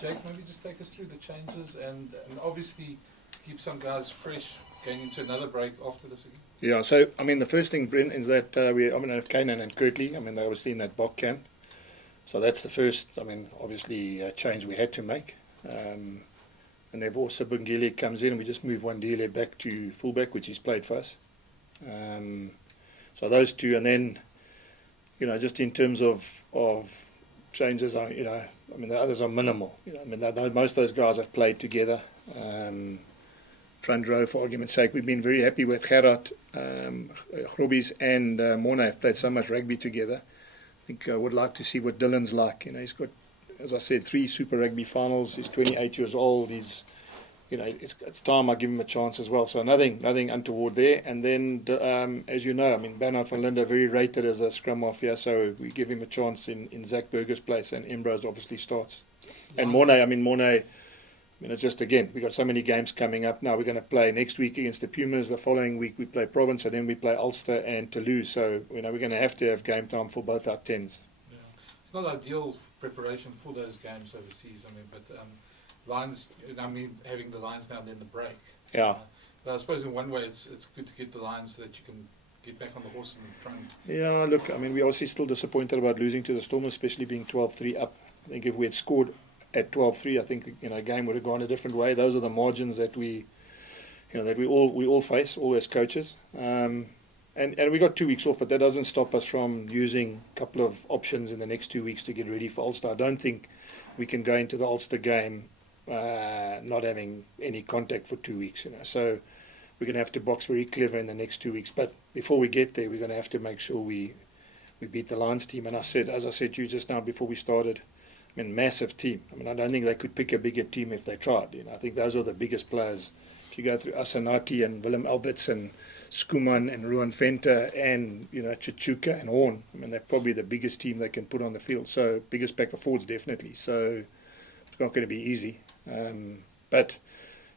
Jake, maybe just take us through the changes and obviously keep some guys fresh going into another break after this again. Yeah, so, I mean, the first thing, Brent, is that Kanan and Kirtley, I mean, they were obviously in that Bok camp. So that's the first, I mean, obviously, change we had to make. And they've also, Bungile comes in, and we just move one dealer back to fullback, which he's played for us. So those two, and then, just in terms of changes, I mean, the others are minimal. I mean, most of those guys have played together. Front row, for argument's sake, we've been very happy with Gerard, Grobbies and Morna have played so much rugby together. I think I would like to see what Dylan's like. He's got, as I said, 3 Super Rugby finals. He's 28 years old. He's, it's time I give him a chance as well. So nothing untoward there. And then, as you know, I mean, Bernard van Linde very rated as a scrum half here, so we give him a chance in Zach Burger's place, and Embrose obviously starts. And Mornay, it's just, again, we've got so many games coming up now. We're going to play next week against the Pumas. The following week we play Province, and then we play Ulster and Toulouse. So, we're going to have game time for both our 10s. Yeah. It's not ideal preparation for those games overseas, but Lions, having the Lions now and then the break. Yeah. But I suppose in one way it's good to get the Lions so that you can get back on the horse in front. Yeah, look, we're obviously still disappointed about losing to the Stormers, especially being 12-3 up. I think if we had scored at 12-3, I think a game would have gone a different way. Those are the margins that we all face, all as coaches. And we got 2 weeks off, but that doesn't stop us from using a couple of options in the next 2 weeks to get ready for Ulster. I don't think we can go into the Ulster game not having any contact for 2 weeks. So we're going to have to box very clever in the next 2 weeks. But before we get there, we're going to have to make sure we beat the Lions team. And as I said to you just now before we started, massive team. I don't think they could pick a bigger team if they tried. I think those are the biggest players. If you go through Asanati and Willem Alberts and Skuman and Ruan Venter and Chichuka and Horn, they're probably the biggest team they can put on the field. So biggest pack of forwards definitely. So it's not going to be easy. But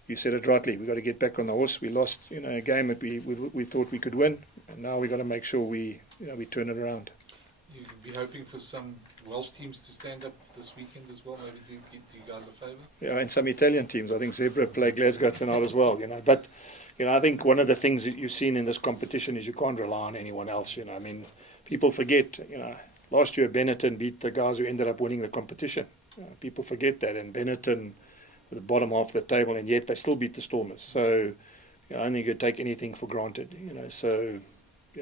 you said it rightly. We've got to get back on the horse. We lost a game that we thought we could win, and now we've got to make sure we turn it around. You could be hoping for some Welsh teams to stand up this weekend as well, maybe do you guys a favour? Yeah, and some Italian teams. I think Zebra play Glasgow tonight as well, But, I think one of the things that you've seen in this competition is you can't rely on anyone else, People forget, last year Benetton beat the guys who ended up winning the competition. People forget that, and Benetton were the bottom half of the table, and yet they still beat the Stormers. So, I don't think you take anything for granted, So,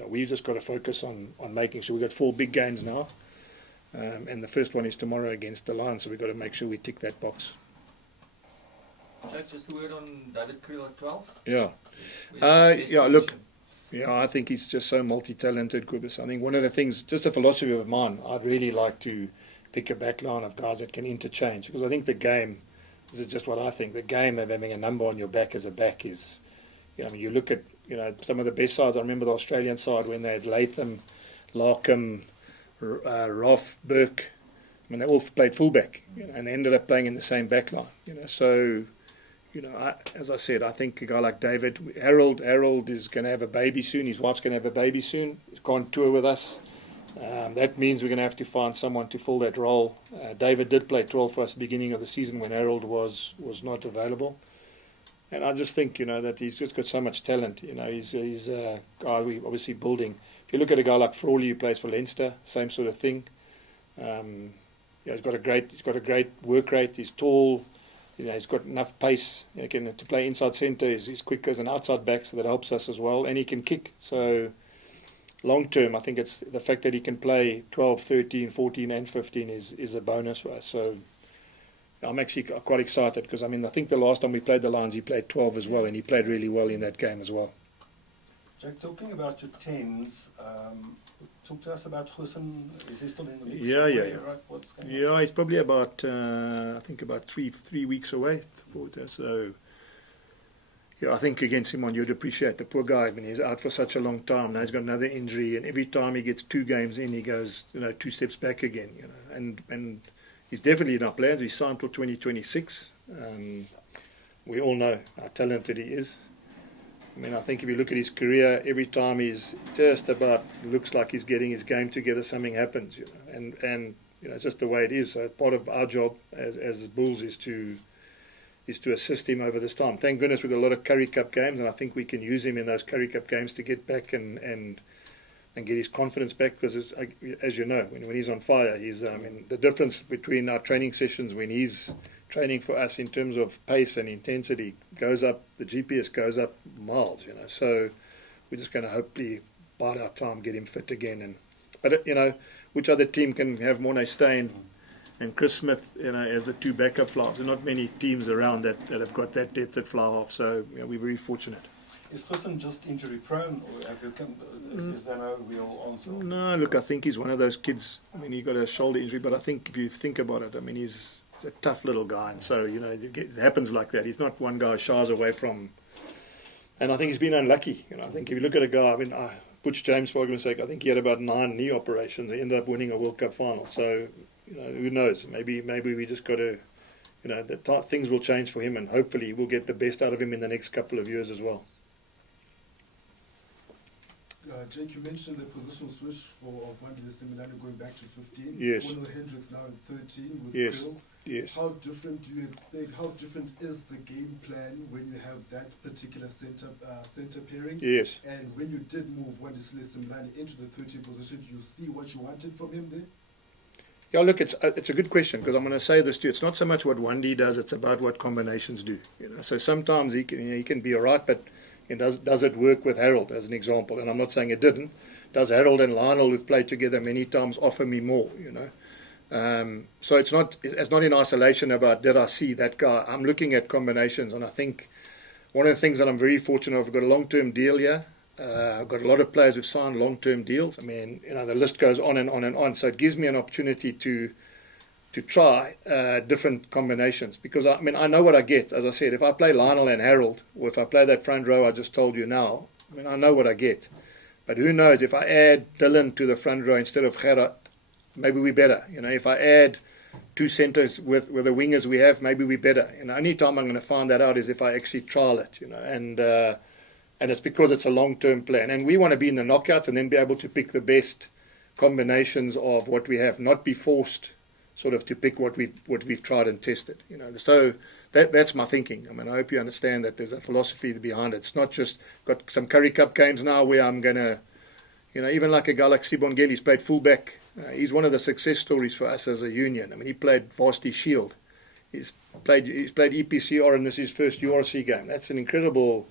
we've just got to focus on making sure we've got 4 big games now. And the first one is tomorrow against the Lions, so we've got to make sure we tick that box. Jake, just a word on David Kriel at 12? Yeah. I think he's just so multi-talented, Kubis. I think one of the things, just a philosophy of mine, I'd really like to pick a back line of guys that can interchange, because I think the game, this is just what I think, the game of having a number on your back as a back is, you look at, some of the best sides. I remember the Australian side when they had Latham, Larkham, Roth, Burke. They all played fullback, and they ended up playing in the same back line. So, as I said, I think a guy like David, Harold is going to have a baby soon. His wife's going to have a baby soon. He can't tour with us. That means we're going to have to find someone to fill that role. David did play 12 for us at the beginning of the season when Harold was not available. And I just think, that he's just got so much talent. He's a guy we're obviously building. If you look at a guy like Frawley who plays for Leinster, same sort of thing. He's got a great work rate. He's tall. He's got enough pace. To play inside centre. He's quick as an outside back, so that helps us as well. And he can kick. So long term, I think it's the fact that he can play 12, 13, 14 and 15 is a bonus for us. So I'm actually quite excited because, I think the last time we played the Lions, he played 12 as well, and he played really well in that game as well. Jake, talking about your 10s, talk to us about Hussein. Is he still in the mix? Yeah. Right? What's going on? He's probably about, I think about three weeks away. So, I think against him you'd appreciate the poor guy. He's out for such a long time. Now he's got another injury, and every time he gets 2 games in, he goes, 2 steps back again. And he's definitely in our plans. He's signed till 2026. We all know how talented he is. I think if you look at his career, every time he's just about looks like he's getting his game together, something happens, And it's just the way it is. So part of our job as Bulls is to assist him over this time. Thank goodness we've got a lot of Currie Cup games, and I think we can use him in those Currie Cup games to get back and get his confidence back, because as you know, when he's on fire, the difference between our training sessions when he's training for us in terms of pace and intensity goes up, the GPS goes up miles, so we're just going to hopefully bide our time, get him fit again. But which other team can have Morne Steyn and Chris Smith, as the two backup fly halves? There are not many teams around that have got that depth at fly half, so we're very fortunate. Is Christian just injury prone, or is there no real answer? No, look, I think he's one of those kids. He got a shoulder injury, but I think if you think about it, he's a tough little guy, and so it happens like that. He's not one guy who shies away from, and I think he's been unlucky. I think if you look at a guy, Butch James, for argument's sake, I think he had about 9 knee operations. He ended up winning a World Cup final. So, who knows? Maybe we just got to, things will change for him, and hopefully we'll get the best out of him in the next couple of years as well. Jake, you mentioned the positional switch of Wandile Seminari going back to 15. Yes. Bono Hendricks now in 13 with Yes. Krill. Yes. How different do you expect? How different is the game plan when you have that particular center pairing? Yes. And when you did move Wandile Seminari into the 13 position, do you see what you wanted from him there? Yeah, look, it's a good question, because I'm going to say this too. It's not so much what Wandi does; it's about what combinations do. So sometimes he can be all right, but does it work with Harold as an example? And I'm not saying it didn't. Does Harold and Lionel, who've played together many times, offer me more? So it's not in isolation about did I see that guy. I'm looking at combinations, and I think one of the things that I'm very fortunate of, I've got a long-term deal here. I've got a lot of players who've signed long-term deals. The list goes on and on and on. So it gives me an opportunity to try different combinations, because I know what I get. As I said, if I play Lionel and Harold, or if I play that front row I just told you now, I know what I get. But who knows, if I add Dylan to the front row instead of Gerard, maybe we're better. If I add 2 centres with the wingers we have, maybe we're better. Only time I'm going to find that out is if I actually trial it. And it's because it's a long-term plan. And we want to be in the knockouts and then be able to pick the best combinations of what we have, not be forced sort of to pick what we've tried and tested. So that's my thinking. I hope you understand that there's a philosophy behind it. It's not just got some Currie Cup games now where I'm going to, even like a guy like Sibongeli, he's played fullback. He's one of the success stories for us as a union. He played Varsity Shield. He's played EPCR, and this is his first URC game. That's an incredible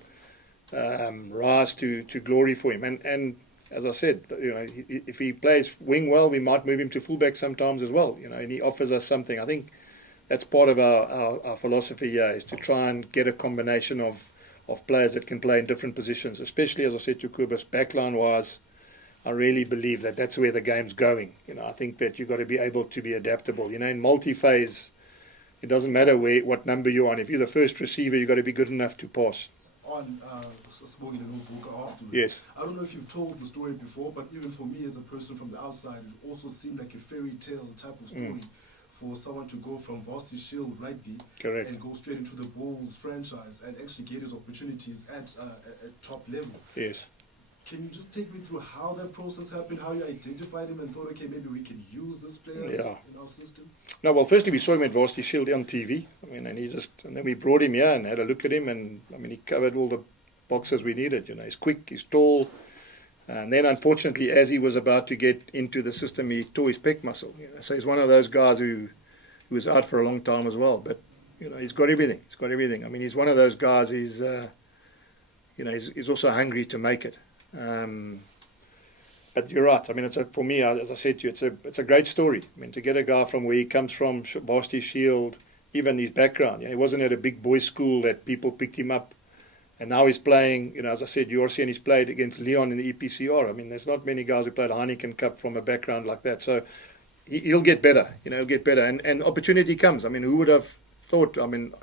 rise to glory for him. And as I said, if he plays wing well, we might move him to fullback sometimes as well. And he offers us something. I think that's part of our philosophy here, is to try and get a combination of players that can play in different positions. Especially, as I said to Kobus, backline wise, I really believe that that's where the game's going. I think that you've got to be able to be adaptable. In multi-phase, it doesn't matter what number you're on. If you're the first receiver, you've got to be good enough to pass. On Smoking and Vuka afterwards. Yes. I don't know if you've told the story before, but even for me as a person from the outside, it also seemed like a fairy tale type of story for someone to go from Varsity Shield rugby Correct. and go straight into the Bulls franchise and actually get his opportunities at top level. Yes. Can you just take me through how that process happened, how you identified him and thought, okay, maybe we can use this player in our system? No, well, firstly we saw him at Varsity Shield on TV. And then we brought him here and had a look at him, and he covered all the boxes we needed. He's quick, he's tall, and then unfortunately, as he was about to get into the system, he tore his pec muscle. So he's one of those guys who was out for a long time as well. But he's got everything. He's one of those guys. He's also hungry to make it. But you're right. For me, as I said to you, it's a great story. To get a guy from where he comes from, Varsity Shield, even his background. He wasn't at a big boys' school that people picked him up, and now he's playing. As I said, URC, and he's played against Leon in the EPCR. There's not many guys who played Heineken Cup from a background like that. So he'll get better. He'll get better, and opportunity comes. Who would have thought? I'm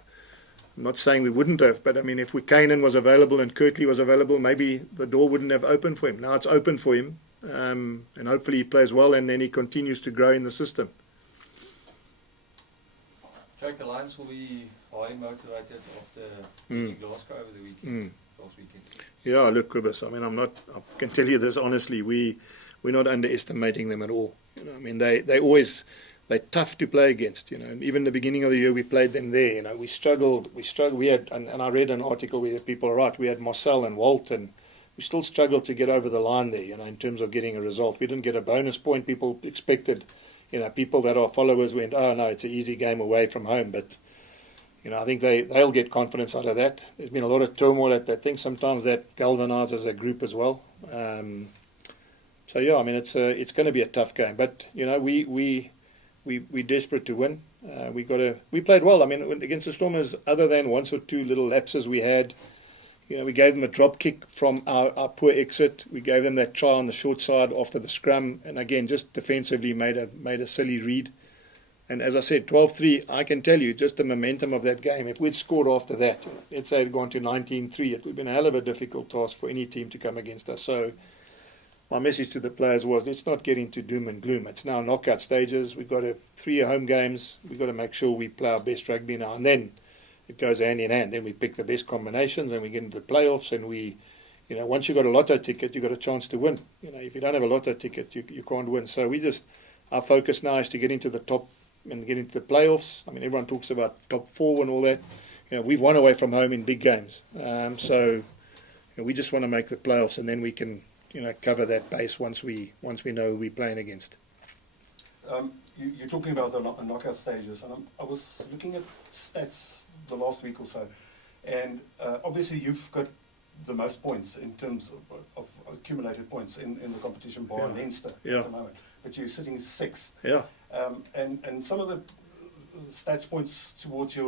not saying we wouldn't have, but if Kanan was available and Kirtley was available, maybe the door wouldn't have opened for him. Now it's open for him. And hopefully he plays well, and then he continues to grow in the system. Jake, the Lions will be highly motivated after Glasgow over the weekend, last weekend. Yeah, look, Kobus, I can tell you this honestly, we're not underestimating them at all. They they're tough to play against, and even the beginning of the year we played them there, we struggled, we had, and I read an article where people are right, we had Marcel and Walt, and we still struggled to get over the line there, in terms of getting a result. We didn't get a bonus point. People expected, people that are followers went, oh no, it's an easy game away from home, but I think they'll get confidence out of that. There's been a lot of turmoil at that thing. Sometimes that galvanizes a group as well. So yeah, it's going to be a tough game, but we're desperate to win. We played well. Against the Stormers, other than once or two little lapses we had, we gave them a drop kick from our poor exit. We gave them that try on the short side after the scrum, and again, just defensively made a silly read. And as I said, 12-3, I can tell you, just the momentum of that game, if we'd scored after that, let's say it had gone to 19-3, it would have been a hell of a difficult task for any team to come against us. So my message to the players was, let's not get into doom and gloom. It's now knockout stages. We've got 3 home games. We've got to make sure we play our best rugby now. And then it goes hand in hand. Then we pick the best combinations and we get into the playoffs. And once you've got a lotto ticket, you've got a chance to win. If you don't have a lotto ticket, you can't win. So our focus now is to get into the top and get into the playoffs. Everyone talks about top 4 and all that. We've won away from home in big games. So we just want to make the playoffs, and then we can cover that base once we know who we're playing against. You're talking about the knockout stages, and I was looking at stats the last week or so, and obviously you've got the most points in terms of accumulated points in the competition bar Leinster at the moment, but you're sitting 6th. Yeah. And some of the stats points towards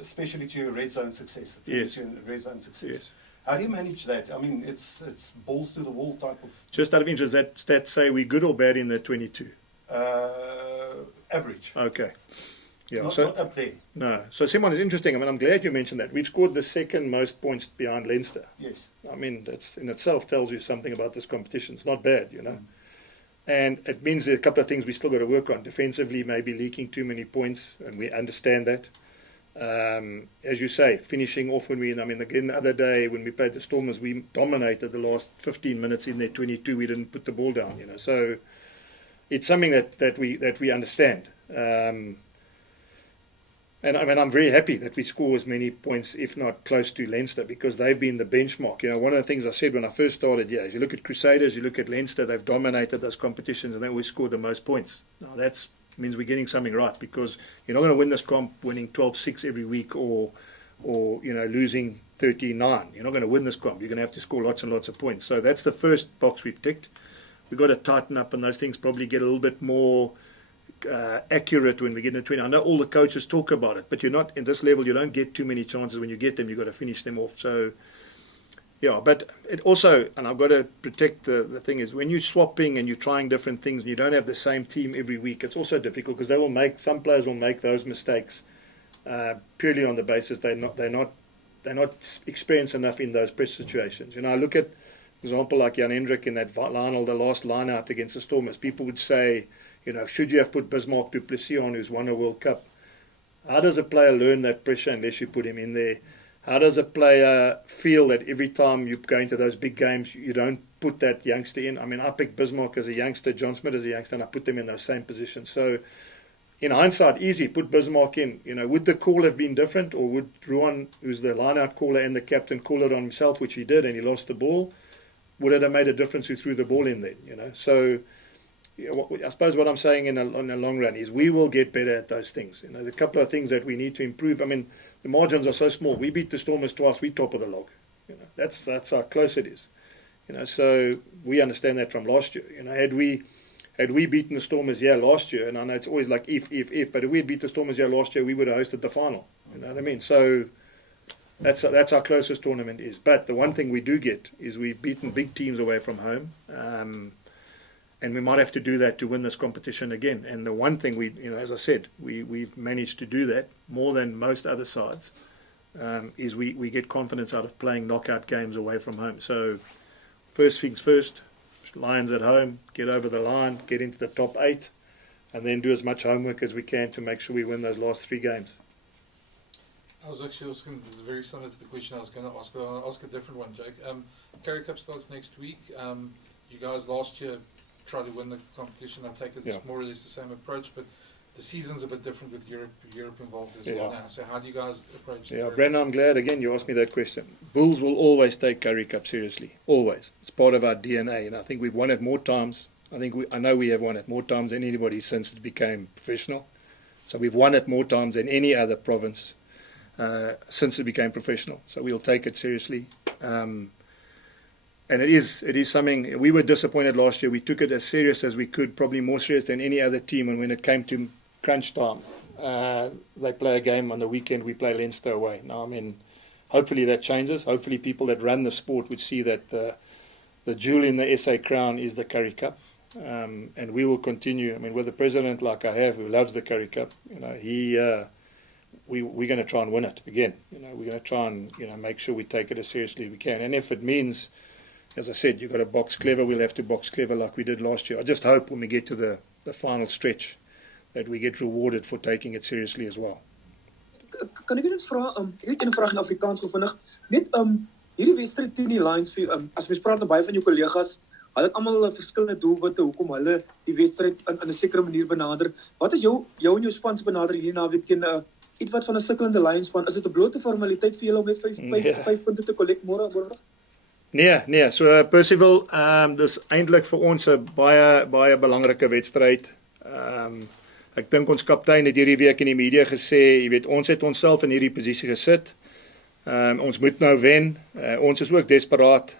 especially to your red zone success. Yes. Red zone success. Yes. How do you manage that? It's balls to the wall type of. Just out of interest, that stats say we're good or bad in the 22? Average. Okay. Yeah. Not up there. No. So Simon, is interesting. I'm glad you mentioned that. We've scored the second most points behind Leinster. Yes. That's in itself tells you something about this competition. It's not bad, And it means there are a couple of things we still got to work on. Defensively, maybe leaking too many points, and we understand that. As you say, finishing off when again the other day when we played the Stormers, we dominated the last 15 minutes in their 22. We didn't put the ball down, So it's something that we understand. And I'm very happy that we score as many points, if not close to Leinster, because they've been the benchmark. One of the things I said when I first started, is you look at Crusaders, you look at Leinster, they've dominated those competitions and they always score the most points. Now that means we're getting something right, because you're not going to win this comp winning 12-6 every week or losing 13-9. You're not going to win this comp. You're going to have to score lots and lots of points. So that's the first box we've ticked. We've got to tighten up on those things, probably get a little bit more accurate when we get into 20. I know all the coaches talk about it, but you're not in this level. You don't get too many chances. When you get them, you've got to finish them off. So yeah, but it also, and I've got to protect the thing is, when you're swapping and you're trying different things and you don't have the same team every week, it's also difficult, because some players will make those mistakes purely on the basis they're not experienced enough in those press situations. I look at example like Jan Hendrik in that the last line out against the Stormers. People would say, should you have put Bismarck du Plessis on, who's won a World Cup? How does a player learn that pressure unless you put him in there? How does a player feel that every time you go into those big games, you don't put that youngster in? I picked Bismarck as a youngster, John Smith as a youngster, and I put them in those same positions. So in hindsight, easy, put Bismarck in. Would the call have been different, or would Ruan, who's the line-out caller and the captain, call it on himself, which he did, and he lost the ball? Would it have made a difference who threw the ball in then? So I suppose what I'm saying in the long run is we will get better at those things. The couple of things that we need to improve. The margins are so small. We beat the Stormers twice. We're top of the log. That's how close it is. So we understand that from last year. Had we beaten the Stormers here last year, and I know it's always like if, but if we had beat the Stormers here last year, we would have hosted the final. You know what I mean? So that's our closest tournament is. But the one thing we do get is we've beaten big teams away from home. And we might have to do that to win this competition again. And the one thing as I said, we've managed to do that more than most other sides, is we get confidence out of playing knockout games away from home. So first things first, Lions at home, get over the line, get into the top 8, and then do as much homework as we can to make sure we win those last 3 games. I was actually asking very similar to the question I was going to ask, but I'll ask a different one, Jake. Currie Cup starts next week. You guys last year tried to win the competition. I take it's more or less the same approach, but the season's a bit different with Europe involved as Yeah. well now. So how do you guys approach the Yeah, Europe? Brendan, I'm glad again you asked me that question. Bulls will always take Currie Cup seriously, always. It's part of our DNA, and I think we've won it more times. I know we have won it more times than anybody since it became professional. So we've won it more times than any other province since it became professional. So we'll take it seriously. And it is something. We were disappointed last year. We took it as serious as we could, probably more serious than any other team. And when it came to crunch time, they play a game on the weekend. We play Leinster away. Now, I mean, hopefully that changes. Hopefully people that run the sport would see that the jewel in the SA crown is the Currie Cup, and we will continue. I mean, with a president like I have, who loves the Currie Cup, we're going to try and win it again. We're going to try and make sure we take it as seriously as we can. And if it means, as I said, you've got to box clever, we'll have to box clever like we did last year. I just hope when we get to the final stretch that we get rewarded for taking it seriously as well. Kan ek net vra, ek het 'n vraag in Afrikaans gevindig. Net hierdie wedstryd teen die Lions, as mens praat met baie van jou kollegas, hulle het almal verskillende doelwitte hoekom hulle die wedstryd in 'n sekere manier benader. Wat is jou en jou span se benadering hier naweek teen iets wat van 'n sukkelende Lions span? Is dit 'n blote formaliteit vir julle om net 5 punte te kollek môre? Nee. So Percival, dis eintlik vir ons 'n baie belangrike wedstryd. Ek dink ons kaptein het hierdie week in die media gesê, ons het onsself in hierdie posisie gesit. Ons moet nou wen. Ons is ook desperaat.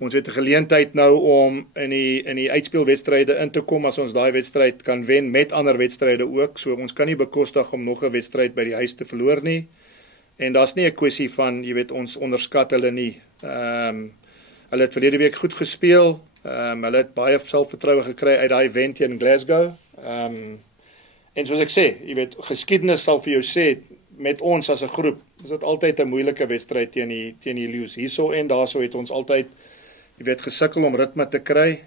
Ons het 'n geleentheid nou om in die uitspelwedstryde in te kom as ons daai wedstryd kan wen met ander wedstryde ook. So ons kan nie bekostig om nog 'n wedstryd by die huis te verloor nie. En daar's nie 'n kwessie van, ons onderskat hulle nie. Hulle het verlede week goed gespeel. Hulle het baie selfvertroue gekry uit daai wen teen Glasgow. En soos ek sê, geskiedenis sal vir jou sê, met ons as 'n groep, is dit altyd 'n moeilike wedstryd teen die Lions. Hierso en daarso het ons altyd, gesukkel om ritme te kry.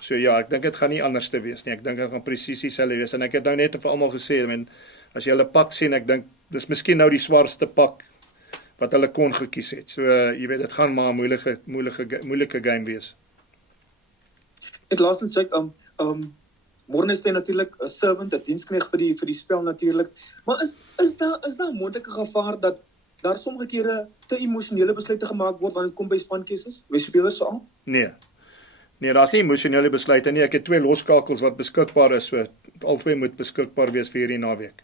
So ja, ek dink dit gaan nie anders te wees nie. Ek dink dit gaan presies dieselfde wees. En ek het nou net vir almal gesê, as jy hulle pak sien, ek dink dis miskien nou die swaarste pak wat hulle kon gekies het. So dit gaan maar 'n moeilike game wees. Net laastens sê ek môre is hy natuurlik 'n servant, 'n diensknegt vir die spel natuurlik. Maar is daar 'n moontlike gevaar dat daar sommige kere te emosionele besluite gemaak word wanneer dit kom by spankeuses? By spelers so? Nee, daar's nie emosionele besluite nie. Ek het 2 losskakels wat beskikbaar is, so albei moet beskikbaar wees vir hierdie naweek.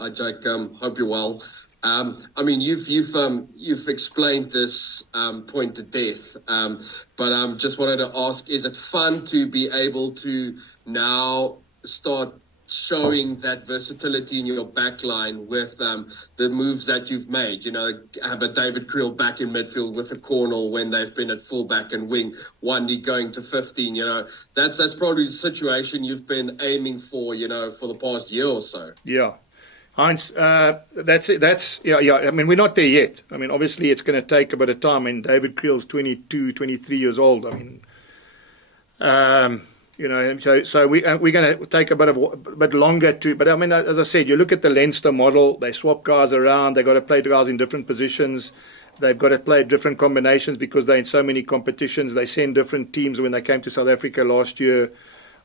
Hi Jake, hope you're well. You've explained this point to death, but just wanted to ask: is it fun to be able to now start showing that versatility in your backline with the moves that you've made? Have a David Creel back in midfield with a Cornell when they've been at fullback and wing, Wandy going to 15. That's probably the situation you've been aiming for, for the past year or so. Yeah. Heinz, that's it. We're not there yet. Obviously it's going to take a bit of time. David Creel's 22, 23 years old. So we're going to take a bit longer to. But as I said, you look at the Leinster model. They swap guys around. They got to play guys in different positions. They've got to play different combinations because they're in so many competitions. They send different teams. When they came to South Africa last year,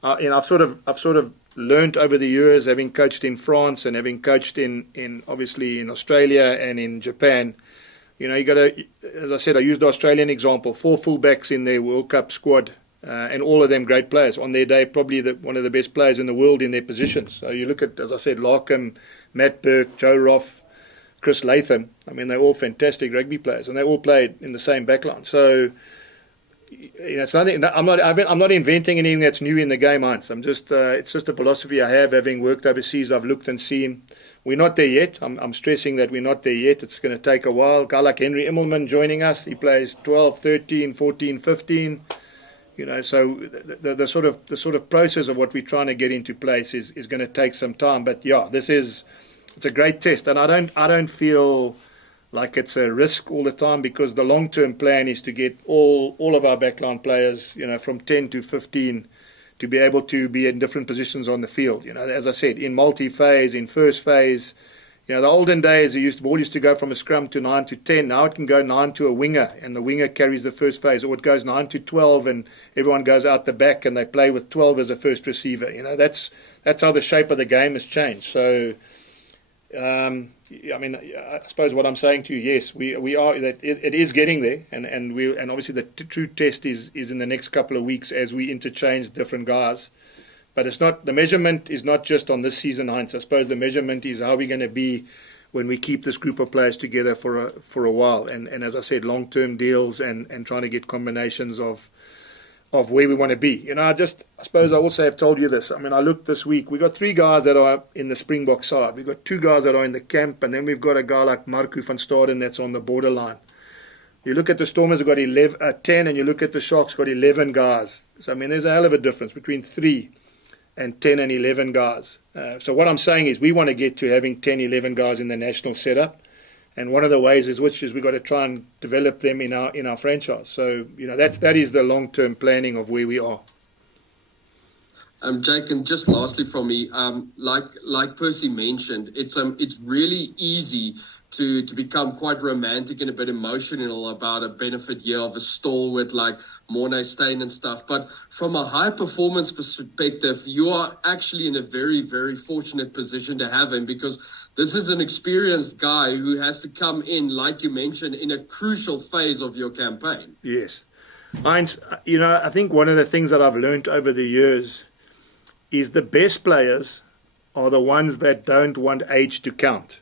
I've sort of learned over the years, having coached in France and having coached in obviously in Australia and in Japan. You got to, as I said, I used the Australian example, 4 fullbacks in their World Cup squad, and all of them great players. On their day, probably one of the best players in the world in their positions. So you look at, as I said, Larkham, Matt Burke, Joe Roth, Chris Latham. They're all fantastic rugby players, and they all played in the same backline. So it's nothing. I'm not inventing anything that's new in the game, Heinz. It's just a philosophy I have, having worked overseas. I've looked and seen. We're not there yet. I'm stressing that we're not there yet. It's going to take a while. A guy like Henry Immelman joining us, he plays 12, 13, 14, 15. So the sort of process of what we're trying to get into place is going to take some time. But yeah, it's a great test, and I don't feel like it's a risk all the time, because the long-term plan is to get all of our backline players, from 10 to 15, to be able to be in different positions on the field. As I said, in multi-phase, in first phase, You know, the olden days, the ball used to go from a scrum to 9 to 10. Now it can go 9 to a winger, and the winger carries the first phase. Or it goes 9 to 12, and everyone goes out the back, and they play with 12 as a first receiver. You know, that's how the shape of the game has changed. So, I mean, I suppose what I'm saying to you, yes, we are. That it is getting there, and obviously the true test is in the next couple of weeks as we interchange different guys. But it's not, the measurement is not just on this season, Heinz. I suppose the measurement is how we're going to be when we keep this group of players together for a while. And as I said, long-term deals and trying to get combinations of where we want to be. You know, I suppose I also have told you this. I mean, I looked this week. We got 3 guys that are in the Springbok side. We've got 2 guys that are in the camp, and then we've got a guy like Marco van Staden that's on the borderline. You look at the Stormers, have got 10, and you look at the Sharks, got 11 guys. So, I mean, there's a hell of a difference between 3 and 10 and 11 guys. So what I'm saying is we want to get to having 10, 11 guys in the national setup. And one of the ways is we've got to try and develop them in our franchise. So, you know, that is the long-term planning of where we are. Jake, and just lastly from me, like Percy mentioned, it's really easy to become quite romantic and a bit emotional about a benefit year of a stalwart like Morné Steyn and stuff. But from a high performance perspective, you are actually in a very, very fortunate position to have him, because this is an experienced guy who has to come in, like you mentioned, in a crucial phase of your campaign. Yes. Heinz, you know, I think one of the things that I've learned over the years is the best players are the ones that don't want age to count.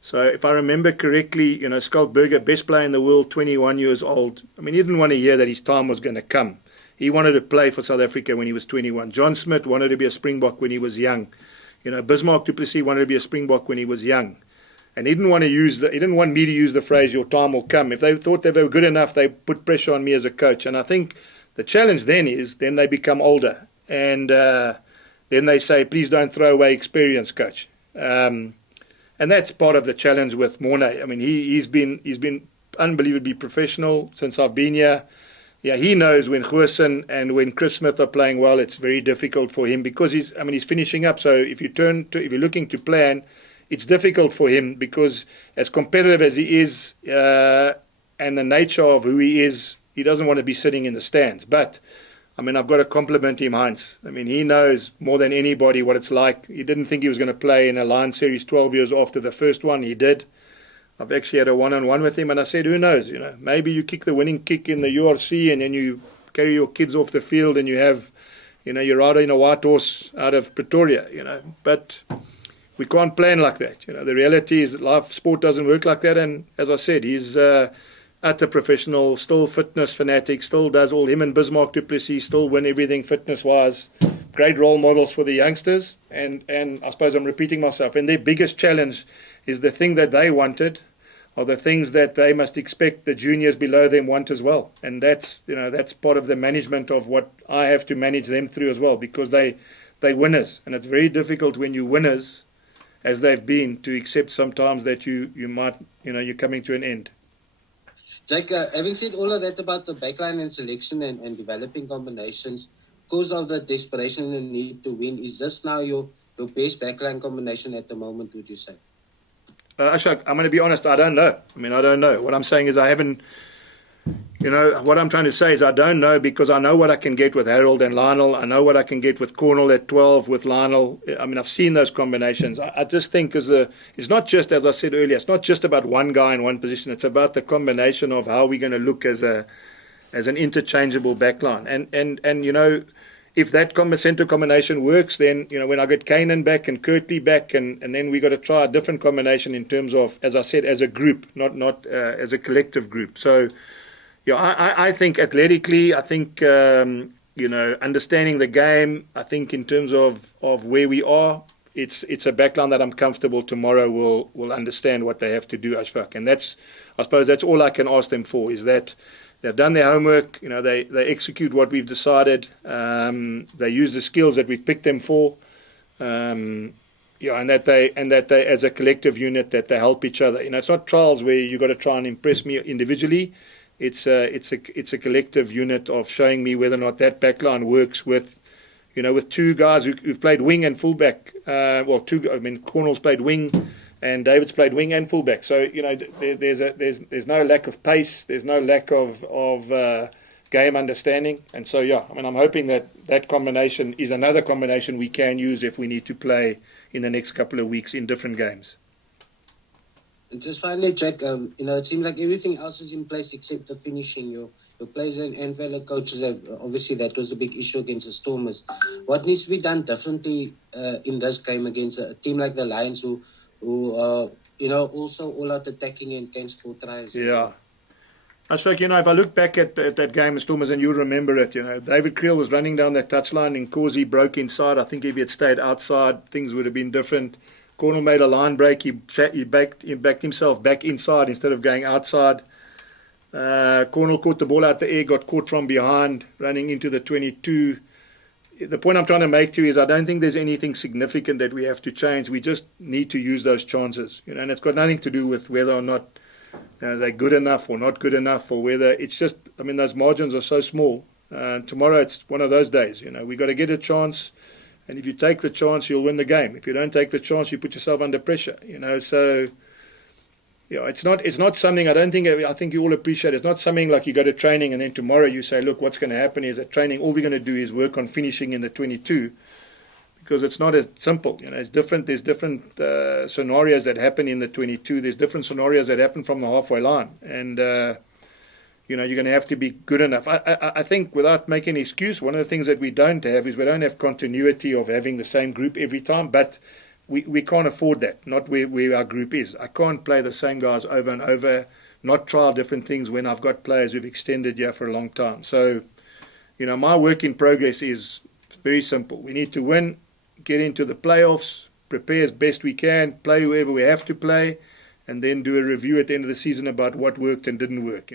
So if I remember correctly, you know, Skalkberger, best player in the world, 21 years old. I mean, he didn't want to hear that his time was going to come. He wanted to play for South Africa when he was 21. John Smith wanted to be a Springbok when he was young. You know, Bismarck du Plessis wanted to be a Springbok when he was young. And he didn't want me to use the phrase, your time will come. If they thought that they were good enough, they put pressure on me as a coach. And I think the challenge then they become older. And then they say, please don't throw away experience, coach. And that's part of the challenge with Morné. I mean, he's been unbelievably professional since I've been here. Yeah, he knows when Goosen and when Chris Smith are playing well, it's very difficult for him because he's finishing up. So if you're looking to plan, it's difficult for him because as competitive as he is and the nature of who he is, he doesn't want to be sitting in the stands. But I mean, I've got to compliment him, Heinz. I mean, he knows more than anybody what it's like. He didn't think he was going to play in a Lions series 12 years after the first one. He did. I've actually had a one-on-one with him, and I said, who knows? You know, maybe you kick the winning kick in the URC, and then you carry your kids off the field, and you have, you know, you're riding a white horse out of Pretoria. You know, but we can't plan like that. You know, the reality is that life sport doesn't work like that. And as I said, he's utter professional, still fitness fanatic, still does all. Him and Bismarck du Plessis still win everything fitness-wise. Great role models for the youngsters. And I suppose I'm repeating myself. And their biggest challenge is the thing that they wanted are the things that they must expect the juniors below them want as well. And that's part of the management of what I have to manage them through as well, because they're winners. And it's very difficult when you're winners, as they've been, to accept sometimes that you might, you're coming to an end. Jake, having said all of that about the backline and selection and developing combinations, because of the desperation and the need to win, is this now your best backline combination at the moment, would you say? Ashok, I'm going to be honest, I don't know. I don't know. What I'm saying is I haven't, what I'm trying to say is I don't know, because I know what I can get with Harold and Lionel. I know what I can get with Cornell at 12, with Lionel. I've seen those combinations. I just think it's not just, as I said earlier, it's not just about one guy in one position. It's about the combination of how we're going to look as an interchangeable backline. And if that center combination works, then, when I get Kanan back and Kirtley back, and then we got to try a different combination in terms of, as I said, as a group, not as a collective group. So, I think athletically, I think, understanding the game, I think in terms of where we are, it's a backline that I'm comfortable tomorrow will understand what they have to do, Ashfaq. And I suppose that's all I can ask them for, is that they've done their homework, they execute what we've decided, they use the skills that we've picked them for, and that they as a collective unit, that they help each other. It's not trials where you've got to try and impress me individually. It's a collective unit of showing me whether or not that backline works with two guys who've played wing and fullback. Cornell's played wing and David's played wing and fullback. So there's no lack of pace. There's no lack of game understanding. And so I'm hoping that combination is another combination we can use if we need to play in the next couple of weeks in different games. And just finally, Jack, it seems like everything else is in place except the finishing. Your players and fellow coaches obviously that was a big issue against the Stormers. What needs to be done differently in this game against a team like the Lions who also all out attacking and can score tries? Yeah. Ashok, if I look back at that game of Stormers, and you'll remember it, David Creel was running down that touchline and Causey broke inside. I think if he had stayed outside, things would have been different. Cornell made a line break. He backed himself back inside instead of going outside. Cornell caught the ball out the air, got caught from behind, running into the 22. The point I'm trying to make to you is I don't think there's anything significant that we have to change. We just need to use those chances. And it's got nothing to do with whether or not they're good enough or not good enough, or whether it's just, those margins are so small. Tomorrow it's one of those days. We've got to get a chance. And if you take the chance, you'll win the game. If you don't take the chance, you put yourself under pressure. So it's not something I think you all appreciate. It's not something like you go to training and then tomorrow you say, look, what's going to happen is at training, all we're going to do is work on finishing in the 22, because it's not as simple. It's different. There's different scenarios that happen in the 22. There's different scenarios that happen from the halfway line, and you're going to have to be good enough. I think, without making an excuse, one of the things that we don't have is we don't have continuity of having the same group every time, but we can't afford that, not where our group is. I can't play the same guys over and over, not trial different things when I've got players who've extended here for a long time. So, my work in progress is very simple. We need to win, get into the playoffs, prepare as best we can, play whoever we have to play, and then do a review at the end of the season about what worked and didn't work.